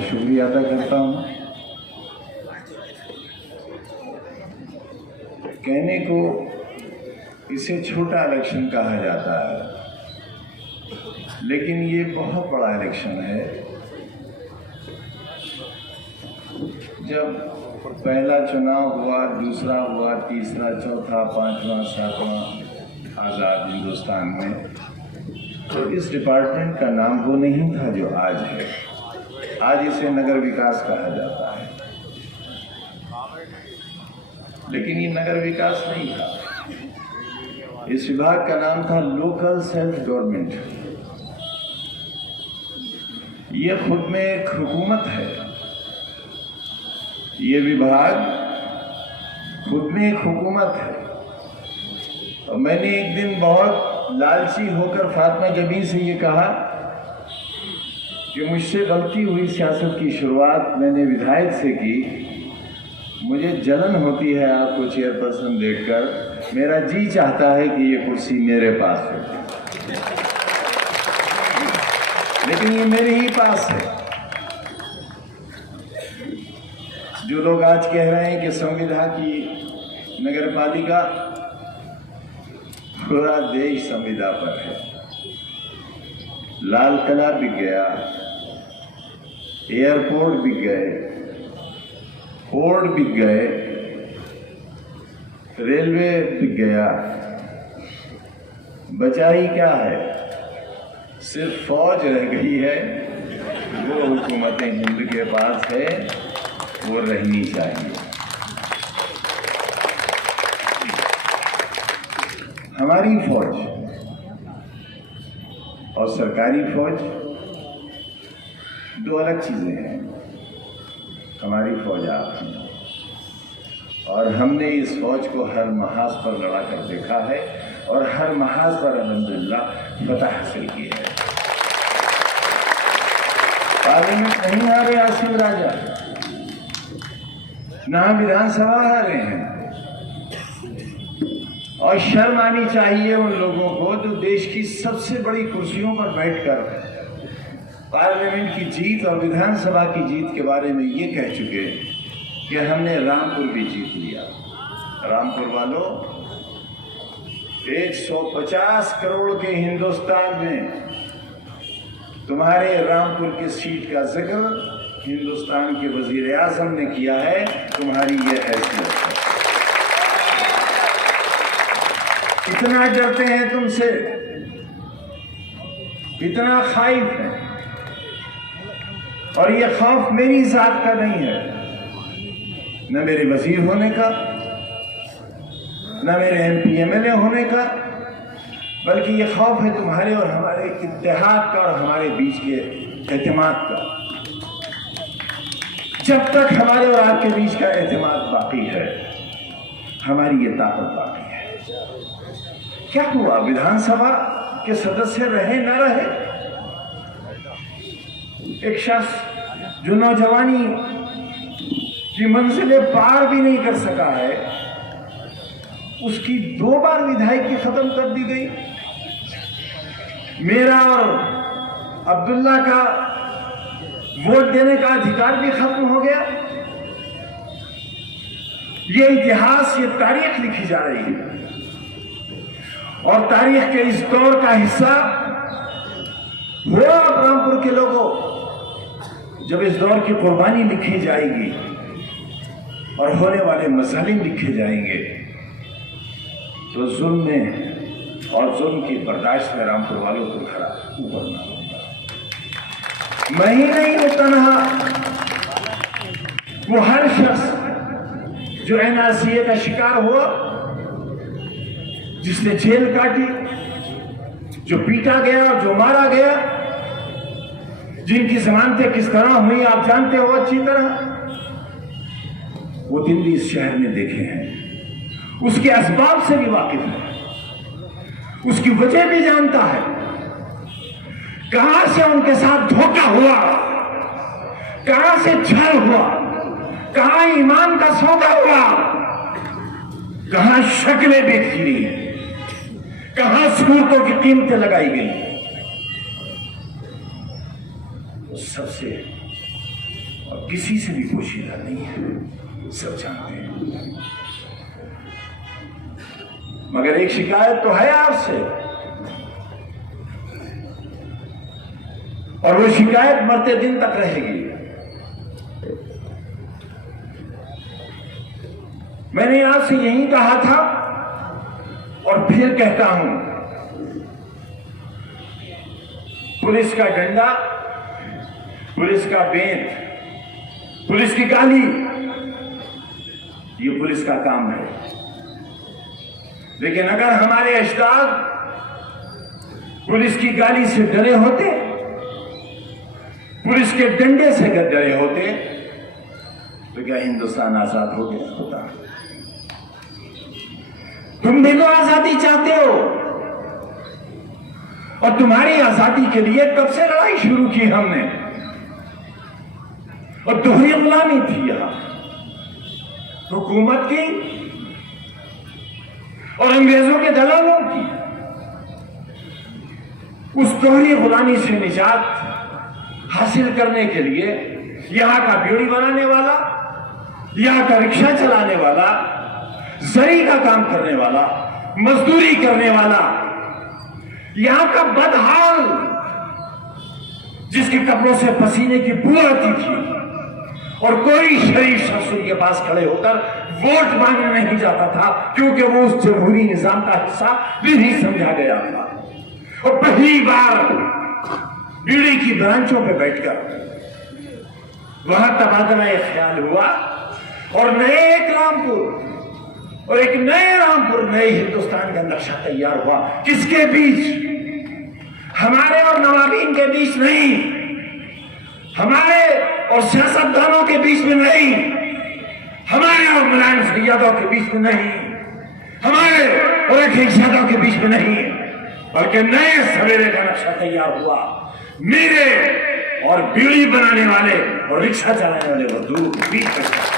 शुक्रिया अदा करता हूँ। कहने को इसे छोटा इलेक्शन कहा जाता है, लेकिन ये बहुत बड़ा इलेक्शन है। जब पहला चुनाव हुआ, दूसरा हुआ, तीसरा, चौथा, पांचवा, सातवां आज़ाद हिंदुस्तान में, तो इस डिपार्टमेंट का नाम वो नहीं था जो आज है। आज इसे नगर विकास कहा जाता है, लेकिन ये नगर विकास नहीं था। इस विभाग का नाम था लोकल सेल्फ गवर्नमेंट। ये खुद में एक हुकूमत है। ये विभाग खुद में एक हुकूमत है। और मैंने एक दिन बहुत लालची होकर फातिमा जबी से ये कहा कि मुझसे गलती हुई, सियासत की शुरुआत मैंने विधायक से की, मुझे जलन होती है आपको चेयरपर्सन देखकर, मेरा जी चाहता है कि ये कुर्सी मेरे पास हो, लेकिन ये मेरे ही पास है। जो लोग आज कह रहे हैं कि संविदा की नगरपालिका, पूरा देश संविदा पर है। लाल किला बिक गया, एयरपोर्ट बिक गए, पोर्ट बिक गए, रेलवे बिक गया, बचा ही क्या है? सिर्फ फौज रह गई है। वो हुकूमतें हिंद के पास है, वो रहनी चाहिए। हमारी फौज और सरकारी फौज दो अलग चीजें हैं। हमारी फौज आप हैं, और हमने इस फौज को हर महाज पर लड़ा कर देखा है, और हर महाज पर अल्हम्दुलिल्लाह फतह हासिल की है। पार्लियामेंट नहीं आ रहे आसिफ राजा, ना विधानसभा आ रहे हैं। और शर्म आनी चाहिए उन लोगों को जो देश की सबसे बड़ी कुर्सियों पर बैठकर पार्लियामेंट की जीत और विधानसभा की जीत के बारे में ये कह चुके कि हमने रामपुर भी जीत लिया। रामपुर वालों, 150 करोड़ के हिंदुस्तान में तुम्हारे रामपुर की सीट का जिक्र हिंदुस्तान के वजीर आजम ने किया है। तुम्हारी ये हैसियत है। इतना डरते हैं तुमसे, इतना खाइफ है। और ये खौफ मेरी जात का नहीं है, न मेरे वजीर होने का, न मेरे MP MLA होने का, बल्कि ये खौफ है तुम्हारे और हमारे इत्तेहाद का और हमारे बीच के एतमाद का। जब तक हमारे और आपके बीच का एतमाद बाकी है, हमारी ये ताकत बाकी है। क्या हुआ? विधानसभा के सदस्य रहे न रहे, एक शख्स जो नौजवानी की मंजिलें पार भी नहीं कर सका है, उसकी 2 बार विधायकी खत्म कर दी गई। मेरा और अब्दुल्ला का वोट देने का अधिकार भी खत्म हो गया। ये इतिहास, ये तारीख लिखी जा रही है, और तारीख के इस दौर का हिस्सा हो आप रामपुर के लोगों। जब इस दौर की कुर्बानी लिखी जाएगी और होने वाले मसालिम लिखे जाएंगे, तो जुल्म में और जुल्म की बर्दाश्त में रामपुर वालों को खड़ा उतरना होगा। मैं ही नहीं उतरना, वो हर शख्स जो NRCA का शिकार हुआ, जिसने जेल काटी, जो पीटा गया और जो मारा गया, जिनकी जमानतें किस तरह हुई आप जानते हो अच्छी तरह। वो दिन भी इस शहर में देखे हैं, उसके असबाब से भी वाकिफ है, उसकी वजह भी जानता है। कहां से उनके साथ धोखा हुआ, कहां से छल हुआ, कहां ईमान का सौदा हुआ, कहां शक्लें बेची गई, कहां सूरतों की कीमतें लगाई गई। सबसे और किसी से भी पोशीदा नहीं है, सब जानते हैं। मगर एक शिकायत तो है आपसे, और वो शिकायत मरते दिन तक रहेगी। मैंने आपसे यही कहा था और फिर कहता हूं, पुलिस का डंडा, पुलिस का बेंत, पुलिस की गाली, ये पुलिस का काम है। लेकिन अगर हमारे अजदाद पुलिस की गाली से डरे होते, पुलिस के डंडे से डरे होते, तो क्या हिंदुस्तान आजाद हो गया होता? तुम भी तो आजादी चाहते हो, और तुम्हारी आजादी के लिए कब से लड़ाई शुरू की हमने, और दोहरी गुलामी थी यहां हुकूमत की और अंग्रेजों के दलालों की। उस दोहरी गुलामी से निजात हासिल करने के लिए यहां का बीड़ी बनाने वाला, यहां का रिक्शा चलाने वाला, जरी का काम करने वाला, मजदूरी करने वाला, यहां का बदहाल जिसके कपड़ों से पसीने की बू आती थी और कोई शरीफ शख्स उनके पास खड़े होकर वोट मांगने नहीं जाता था, क्योंकि वो उस जमहूरी निजाम का हिस्सा भी नहीं समझा गया था। और पहली बार बीड़ी की ब्रांचों पे बैठकर वहां तबादला ख्याल हुआ और नए एक रामपुर और एक नए रामपुर, नए हिंदुस्तान का नक्शा तैयार हुआ। किसके बीच? हमारे और नवाबीन के बीच नहीं, हमारे और सियासतदानों के बीच में नहीं, हमारे और मुलायम सैयदों के बीच में नहीं, हमारे और अखिलजादों के बीच में नहीं, बल्कि नए सवेरे का नक्शा तैयार हुआ। मेरे और बीड़ी बनाने वाले और रिक्शा चलाने वाले मजदूरों के बीच में।